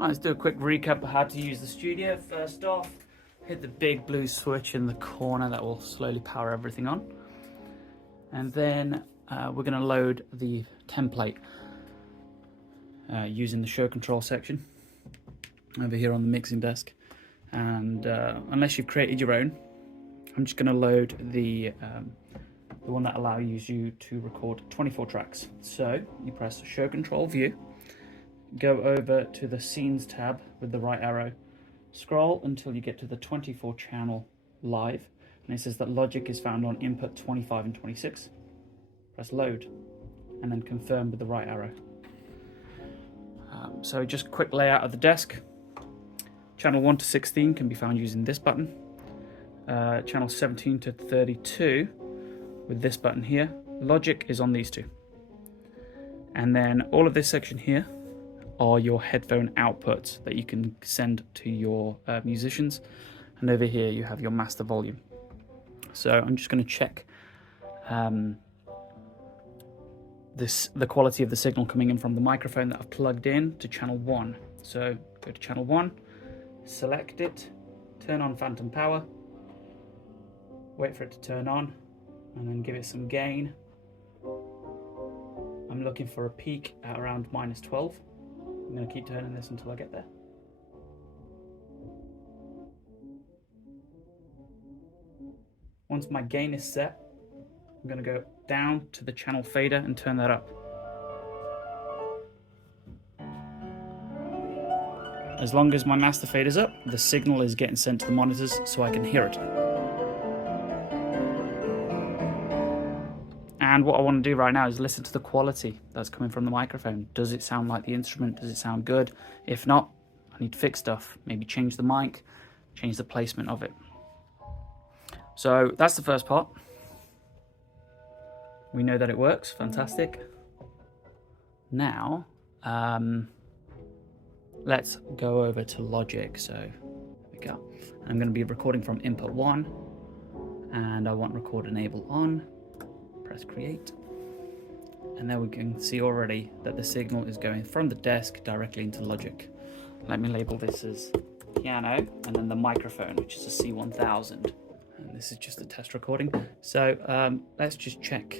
Let's do a quick recap of how to use the studio. First off, hit the big blue switch in the corner that will slowly power everything on. And then we're going to load the template using the show control section over here on the mixing desk. And unless you've created your own, I'm just going to load the one that allows you to record 24 tracks. So you press show control view, go over to the scenes tab with the right arrow, scroll until you get to the 24 channel live, and it says that Logic is found on input 25 and 26. Press load and then confirm with the right arrow. So just a quick layout of the desk. Channel 1 to 16 can be found using this button. Channel 17 to 32 with this button here. Logic is on these two. And then all of this section here are your headphone outputs that you can send to your musicians. And over here you have your master volume. So I'm just going to check the quality of the signal coming in from the microphone that I've plugged in to channel 1. So go to channel 1, select it, turn on phantom power, wait for it to turn on, and then give it some gain. I'm looking for a peak at around -12. I'm going to keep turning this until I get there. Once my gain is set, I'm going to go down to the channel fader and turn that up. As long as my master fader's up, the signal is getting sent to the monitors so I can hear it. And what I want to do right now is listen to the quality that's coming from the microphone. Does it sound like the instrument? Does it sound good? If not, I need to fix stuff. Maybe change the mic, change the placement of it. So that's the first part. We know that it works, fantastic. Now, let's go over to Logic. So there we go. I'm going to be recording from input 1, and I want record enable on. Press create, and then we can see already that the signal is going from the desk directly into Logic. Let me label this as piano, and then the microphone, which is a C1000, and this is just a test recording. So let's just check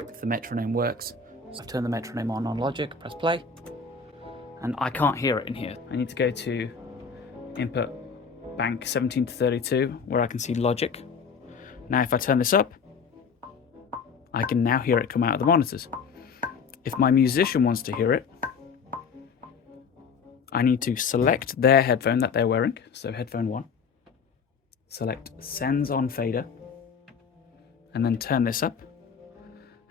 if the metronome works. So I've turned the metronome on Logic, press play, and I can't hear it in here. I need to go to input bank 17 to 32 where I can see Logic. Now if I turn this up, I can now hear it come out of the monitors. If my musician wants to hear it, I need to select their headphone that they're wearing, so headphone 1, select sends on fader, and then turn this up,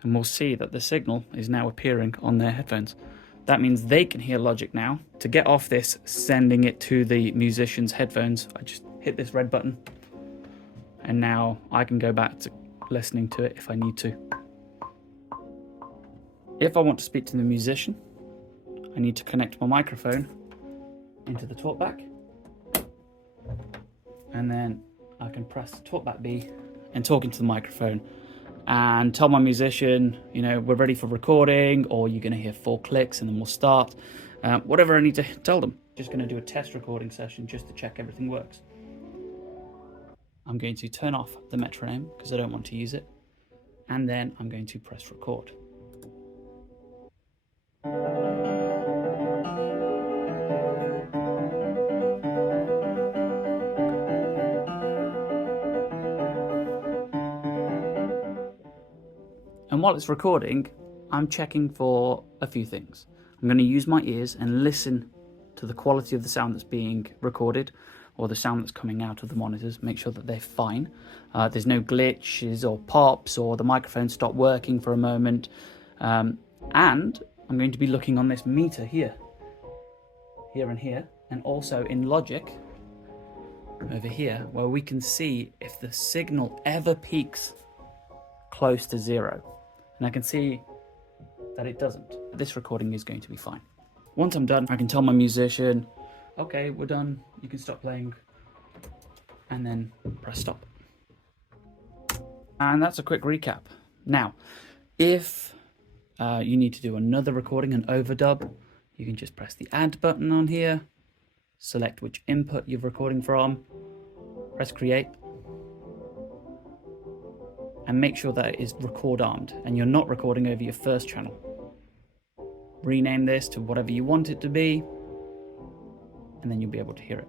and we'll see that the signal is now appearing on their headphones. That means they can hear Logic now. To get off this, sending it to the musician's headphones, I just hit this red button, and now I can go back to listening to it if I need to. If I want to speak to the musician, I need to connect my microphone into the Talkback, and then I can press Talkback B and talk into the microphone and tell my musician, you know, we're ready for recording, or you're going to hear 4 clicks and then we'll start. Whatever I need to tell them. Just going to do a test recording session just to check everything works. I'm going to turn off the metronome because I don't want to use it, and then I'm going to press record. And while it's recording, I'm checking for a few things. I'm going to use my ears and listen to the quality of the sound that's being recorded, or the sound that's coming out of the monitors, make sure that they're fine. There's no glitches or pops, or the microphone stopped working for a moment. And I'm going to be looking on this meter here and here, and also in Logic over here, where we can see if the signal ever peaks close to 0. And I can see that it doesn't. This recording is going to be fine. Once I'm done, I can tell my musician, okay, we're done, you can stop playing, and then press stop. And that's a quick recap. Now, if you need to do another recording, an overdub, you can just press the add button on here, select which input you're recording from, press create, and make sure that it is record armed and you're not recording over your first channel. Rename this to whatever you want it to be, and then you'll be able to hear it.